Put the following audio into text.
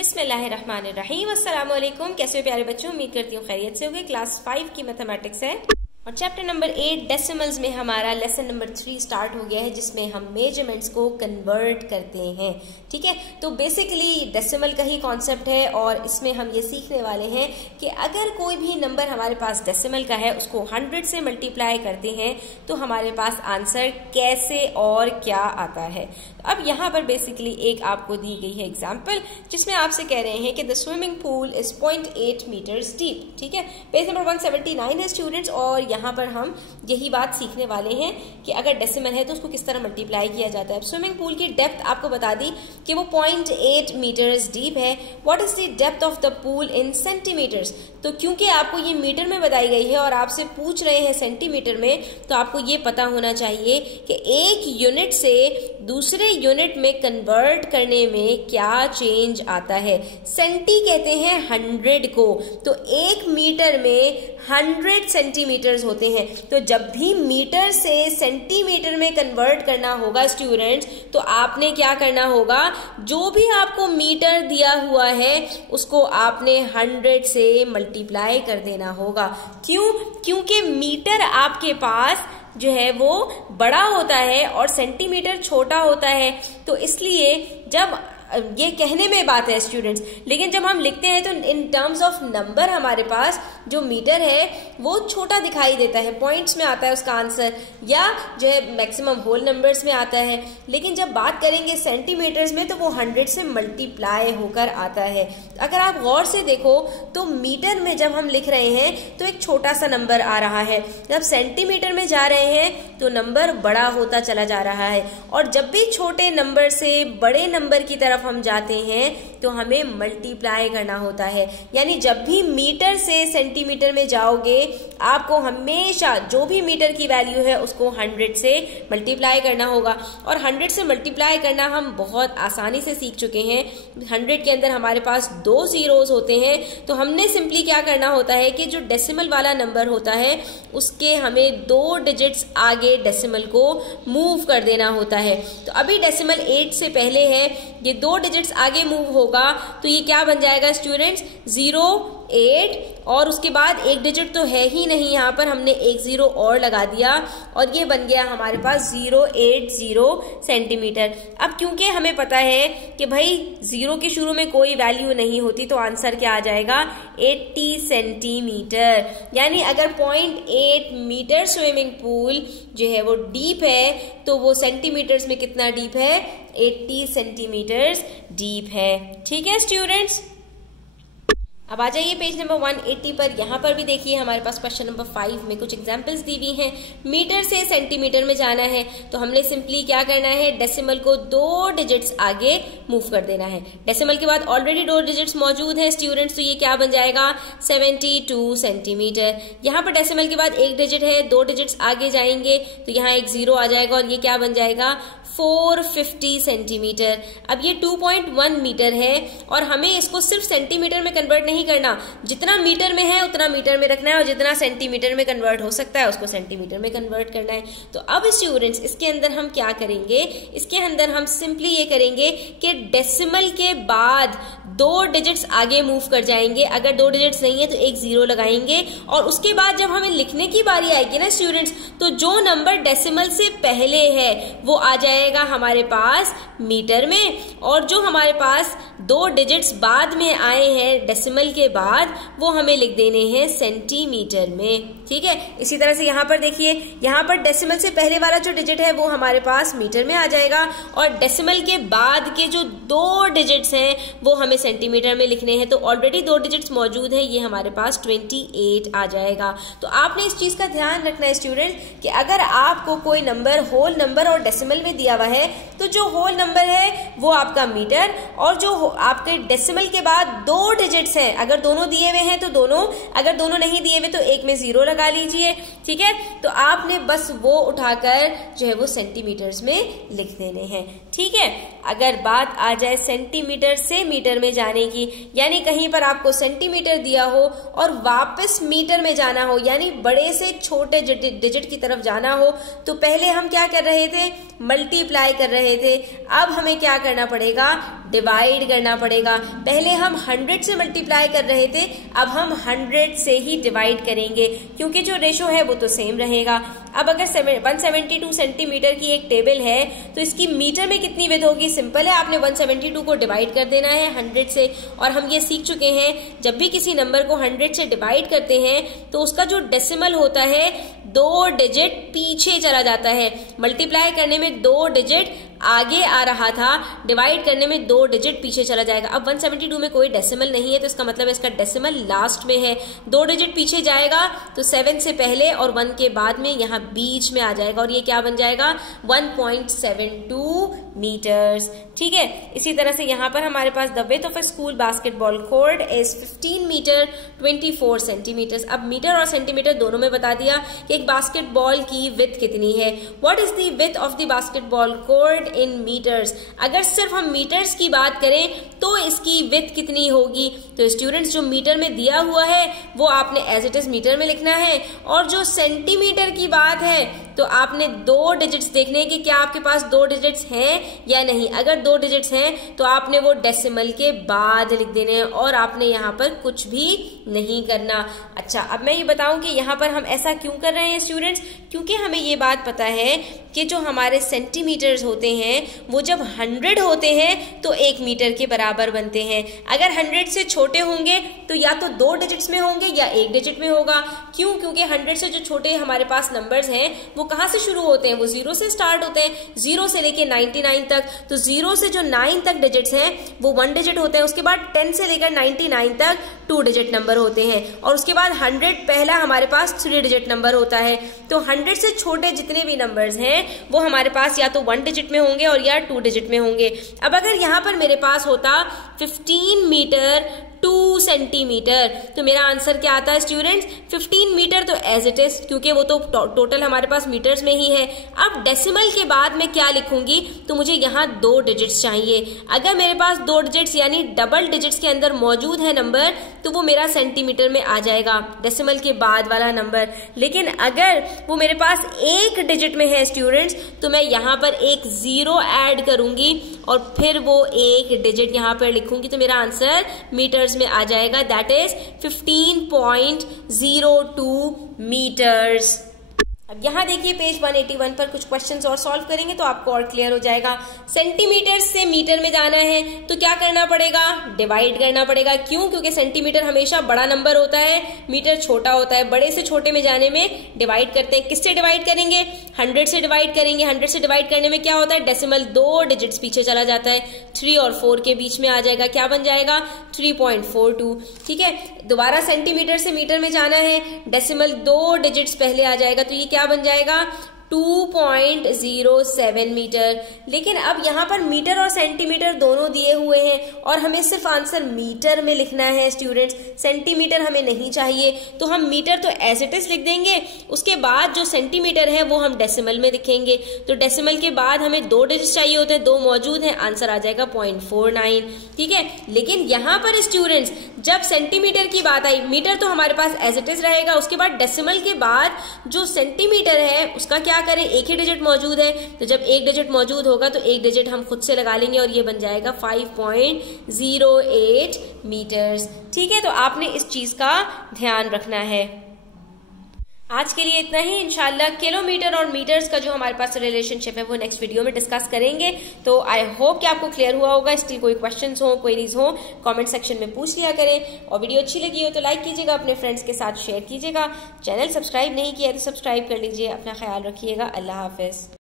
बिस्मिल्लाहिर्रहमानिर्रहीम। अस्सलाम वालेकुम। कैसे हो प्यारे बच्चों? उम्मीद करती हूँ खैरियत से होगे। क्लास 5 की मैथमेटिक्स है और चैप्टर नंबर 8 डेसिमल्स में हमारा लेसन नंबर 3 स्टार्ट हो गया है, जिसमें हम मेजरमेंट्स को कन्वर्ट करते हैं। ठीक है, तो बेसिकली डेसिमल का ही कॉन्सेप्ट है और इसमें हम ये सीखने वाले हैं कि अगर कोई भी नंबर हमारे पास डेसिमल का है, उसको 100 से मल्टीप्लाई करते हैं तो हमारे पास आंसर कैसे और क्या आता है। अब यहाँ पर बेसिकली एक आपको दी गई है एग्जाम्पल, जिसमें आपसे कह रहे हैं कि the swimming pool is 0.8 metres deep. ठीक है, पेज नंबर 179 है स्टूडेंट्स, और यहाँ पर हम यही बात सीखने वाले हैं कि अगर डेसिमल है तो उसको किस तरह मल्टीप्लाई किया जाता है। स्विमिंग पूल की डेप्थ आपको बता दी कि वो 0.8 मीटर्स डीप है। What is the depth of the pool in centimetres? तो क्योंकि आपको ये मीटर में बताई गई है और आपसे पूछ रहे हैं सेंटीमीटर में, तो आपको ये पता होना चाहिए कि एक यूनिट से दूसरे यूनिट में कन्वर्ट करने में क्या चेंज आता है। सेंटी कहते हैं 100 को, तो एक मीटर में 100 सेंटीमीटर्स होते हैं। तो जब भी मीटर से सेंटीमीटर में कन्वर्ट करना होगा स्टूडेंट्स, तो आपने क्या करना होगा, जो भी आपको मीटर दिया हुआ है उसको आपने 100 से मल्टीप्लाई कर देना होगा। क्यों? क्योंकि मीटर आपके पास जो है वो बड़ा होता है और सेंटीमीटर छोटा होता है। तो इसलिए जब ये कहने में बात है स्टूडेंट्स, लेकिन जब हम लिखते हैं तो इन टर्म्स ऑफ नंबर हमारे पास जो मीटर है वो छोटा दिखाई देता है, पॉइंट्स में आता है उसका आंसर, या जो है मैक्सिमम होल नंबर्स में आता है। लेकिन जब बात करेंगे सेंटीमीटर्स में तो वो 100 से मल्टीप्लाई होकर आता है। अगर आप गौर से देखो तो मीटर में जब हम लिख रहे हैं तो एक छोटा सा नंबर आ रहा है, जब सेंटीमीटर में जा रहे हैं तो नंबर बड़ा होता चला जा रहा है। और जब भी छोटे नंबर से बड़े नंबर की तरफ हम जाते हैं तो हमें मल्टीप्लाई करना होता है। यानी जब भी मीटर से सेंटीमीटर में जाओगे, आपको हमेशा जो भी मीटर की वैल्यू है उसको 100 से मल्टीप्लाई करना होगा। और 100 से मल्टीप्लाई करना हम बहुत आसानी से सीख चुके हैं। 100 के अंदर हमारे पास 2 जीरोस होते हैं, तो हमने सिंपली क्या करना होता है कि जो डेसिमल वाला नंबर होता है उसके हमें 2 डिजिट्स आगे डेसिमल को मूव कर देना होता है। तो अभी डेसिमल 8 से पहले है, ये 2 डिजिट्स आगे मूव होगा तो ये क्या बन जाएगा स्टूडेंट्स, 0, 8, और उसके बाद एक डिजिट तो है ही नहीं, यहाँ पर हमने एक 0 और लगा दिया और ये बन गया हमारे पास 080 सेंटीमीटर। अब क्योंकि हमें पता है कि भाई 0 के शुरू में कोई वैल्यू नहीं होती, तो आंसर क्या आ जाएगा, 80 सेंटीमीटर। यानी अगर 0.8 मीटर स्विमिंग पूल जो है वो डीप है, तो वो सेंटीमीटर्स में कितना डीप है, 80 सेंटीमीटर्स डीप है। ठीक है स्टूडेंट्स, अब आ जाइए पेज नंबर 180 पर। यहाँ पर भी देखिए हमारे पास क्वेश्चन नंबर 5 में कुछ एग्जांपल्स दी हुई हैं। मीटर से सेंटीमीटर में जाना है तो हमने सिंपली क्या करना है, डेसिमल को 2 डिजिट्स आगे मूव कर देना है। डेसिमल के बाद ऑलरेडी 2 डिजिट्स मौजूद हैं स्टूडेंट्स, तो ये क्या बन जाएगा, 72 सेंटीमीटर। यहाँ पर डेसिमल के बाद एक डिजिट है, 2 डिजिट्स आगे जाएंगे तो यहाँ एक 0 आ जाएगा और ये क्या बन जाएगा, 450 सेंटीमीटर। अब ये 2.1 मीटर है और हमें इसको सिर्फ सेंटीमीटर में कन्वर्ट नहीं करना, जितना मीटर में है उतना मीटर में रखना है और जितना सेंटीमीटर में कन्वर्ट हो सकता है उसको सेंटीमीटर में कन्वर्ट करना है। तो अब स्टूडेंट्स इसके अंदर हम क्या करेंगे, इसके अंदर हम सिंपली ये करेंगे कि डेसिमल के बाद 2 डिजिट्स आगे मूव कर जाएंगे। अगर 2 डिजिट्स नहीं है तो एक 0 लगाएंगे और उसके बाद जब हमें लिखने की बारी आएगी ना स्टूडेंट्स, तो जो नंबर डेसिमल से पहले है वो आ जाएगा हमारे पास मीटर में, और जो हमारे पास 2 डिजिट्स बाद में आए हैं डेसिमल के बाद वो हमें लिख देने हैं सेंटीमीटर में। ठीक है, इसी तरह से यहाँ पर देखिए, यहाँ पर डेसिमल से पहले वाला जो डिजिट है वो हमारे पास मीटर में आ जाएगा और डेसिमल के बाद के जो 2 डिजिट्स हैं वो हमें सेंटीमीटर में लिखने हैं। तो ऑलरेडी 2 डिजिट्स मौजूद हैं, ये हमारे पास 28 आ जाएगा। तो आपने इस चीज का ध्यान रखना है स्टूडेंट कि अगर आपको कोई नंबर होल नंबर और डेसिमल में दिया हुआ है तो जो होल नंबर है वो आपका मीटर, और जो आपके डेसिमल के बाद 2 डिजिट्स हैं, अगर दोनों दिए हुए हैं तो दोनों, अगर दोनों नहीं दिए हुए तो एक में 0 लगा लीजिए। ठीक है, तो आपने बस वो उठाकर जो है वो सेंटीमीटर्स में लिख देने हैं। ठीक है, अगर बात आ जाए सेंटीमीटर से मीटर में जाने की, यानी कहीं पर आपको सेंटीमीटर दिया हो और वापस मीटर में जाना हो, यानी बड़े से छोटे डिजिट की तरफ जाना हो, तो पहले हम क्या कर रहे थे, मल्टीप्लाई कर रहे थे। अब हमें क्या करना पड़ेगा, डिवाइड करना पड़ेगा। पहले हम 100 से मल्टीप्लाई कर रहे थे, अब हम 100 से ही डिवाइड करेंगे क्योंकि जो रेशो है वो तो सेम रहेगा। अब अगर 172 सेंटीमीटर की एक टेबल है तो इसकी मीटर में कितनी विड्थ होगी? सिंपल है, आपने 172 को डिवाइड कर देना है 100 से। और हम ये सीख चुके हैं जब भी किसी नंबर को 100 से डिवाइड करते हैं तो उसका जो डेसिमल होता है 2 डिजिट पीछे चला जाता है। मल्टीप्लाई करने में 2 डिजिट आगे आ रहा था, डिवाइड करने में 2 डिजिट पीछे चला जाएगा। अब 172 में कोई डेसिमल नहीं है तो इसका मतलब है इसका डेसिमल लास्ट में है। 2 डिजिट पीछे जाएगा तो 7 से पहले और 1 के बाद में यहाँ बीच में आ जाएगा और ये क्या बन जाएगा? 1.72 मीटर्स। ठीक है, इसी तरह से यहाँ पर हमारे पास the width of a school basketball court is 15 metres 24 centimetres. अब मीटर और सेंटीमीटर दोनों में बता दिया कि एक बास्केटबॉल की विड्थ कितनी है। What is the width of the basketball court in metres? अगर सिर्फ हम मीटर्स की बात करें तो इसकी विड्थ कितनी होगी? तो स्टूडेंट्स जो मीटर में दिया हुआ है वो आपने एज इट इज मीटर में लिखना है, और जो सेंटीमीटर की बात है तो आपने 2 डिजिट्स देखने कि क्या आपके पास 2 डिजिट्स हैं या नहीं। अगर 2 डिजिट्स हैं तो आपने वो डेसिमल के बाद लिख देने हैं और आपने यहाँ पर कुछ भी नहीं करना। अच्छा, अब मैं ये बताऊं कि यहाँ पर हम ऐसा क्यों कर रहे हैं स्टूडेंट्स? क्योंकि हमें ये बात पता है कि जो हमारे सेंटीमीटर्स होते हैं वो जब 100 होते हैं तो 1 मीटर के बराबर बनते हैं। अगर 100 से छोटे होंगे तो या तो 2 डिजिट्स में होंगे या 1 डिजिट में होगा। क्यों? क्योंकि 100 से जो छोटे हमारे पास नंबर्स हैं वो कहाँ से शुरू होते हैं? वो 0 से स्टार्ट होते हैं, 0 से लेके 99 तक। तो 0 से जो 9 तक डिजिट्स हैं वो 1 डिजिट होते हैं। उसके बाद 10 से लेकर 99 तक 2 डिजिट नंबर होते हैं और उसके बाद 100 पहला हमारे पास 3 डिजिट नंबर होता है। तो 100 से छोटे जितने भी नंबर्स हैं वो हमारे पास या तो 1 डिजिट में होंगे और या 2 डिजिट में होंगे। अब अगर यहाँ पर मेरे पास होता 15 मीटर 2 सेंटीमीटर तो मेरा आंसर क्या आता है स्टूडेंट्स? 15 मीटर तो एज इट इज, क्योंकि वो तो टोटल हमारे पास मीटर्स में ही है। अब डेसिमल के बाद मैं क्या लिखूंगी? तो मुझे यहाँ 2 डिजिट्स चाहिए। अगर मेरे पास 2 डिजिट्स यानी डबल डिजिट्स के अंदर मौजूद है नंबर तो वो मेरा सेंटीमीटर में आ जाएगा, डेसिमल के बाद वाला नंबर। लेकिन अगर वो मेरे पास 1 डिजिट में है स्टूडेंट्स तो मैं यहाँ पर एक 0 ऐड करूंगी और फिर वो 1 डिजिट यहाँ पर लिखूंगी तो मेरा आंसर मीटर में आ जाएगा, दैट इज 15.02 मीटर्स। अब यहाँ देखिए पेज 181 पर कुछ क्वेश्चंस और सॉल्व करेंगे तो आपको और क्लियर हो जाएगा। सेंटीमीटर से मीटर में जाना है तो क्या करना पड़ेगा? डिवाइड करना पड़ेगा। क्यों? क्योंकि सेंटीमीटर हमेशा बड़ा नंबर होता है, मीटर छोटा होता है। बड़े से छोटे में जाने में डिवाइड करते हैं। किससे डिवाइड करेंगे? 100 से डिवाइड करेंगे। 100 से डिवाइड करने में क्या होता है? डेसिमल 2 डिजिट्स पीछे चला जाता है, 3 और 4 के बीच में आ जाएगा। क्या बन जाएगा? 3.42। ठीक है, दोबारा सेंटीमीटर से मीटर में जाना है, डेसिमल 2 डिजिट्स पहले आ जाएगा तो ये क्या बन जाएगा? 2.07 मीटर। लेकिन अब यहाँ पर मीटर और सेंटीमीटर दोनों दिए हुए हैं और हमें सिर्फ आंसर मीटर में लिखना है स्टूडेंट्स, सेंटीमीटर हमें नहीं चाहिए। तो हम मीटर तो एज इट इज लिख देंगे, उसके बाद जो सेंटीमीटर है वो हम डेसिमल में लिखेंगे। तो डेसिमल के बाद हमें 2 डिजिट चाहिए होते हैं, 2 मौजूद हैं, आंसर आ जाएगा 0.49। ठीक है, लेकिन यहाँ पर स्टूडेंट्स जब सेंटीमीटर की बात आई, मीटर तो हमारे पास एज इट इज रहेगा, उसके बाद डेसिमल के बाद जो सेंटीमीटर है उसका क्या करें? एक ही डिजिट मौजूद है तो जब 1 डिजिट मौजूद होगा तो 1 डिजिट हम खुद से लगा लेंगे और ये बन जाएगा 5.08 मीटर्स। ठीक है, तो आपने इस चीज का ध्यान रखना है। आज के लिए इतना ही। इंशाल्लाह किलोमीटर और मीटर्स का जो हमारे पास रिलेशनशिप है वो नेक्स्ट वीडियो में डिस्कस करेंगे। तो आई होप कि आपको क्लियर हुआ होगा। स्टिल कोई क्वेश्चंस हो, क्वेरीज हो, कमेंट सेक्शन में पूछ लिया करें। और वीडियो अच्छी लगी हो तो लाइक कीजिएगा, अपने फ्रेंड्स के साथ शेयर कीजिएगा। चैनल सब्सक्राइब नहीं किया तो सब्सक्राइब कर लीजिए। अपना ख्याल रखिएगा। अल्लाह हाफिज।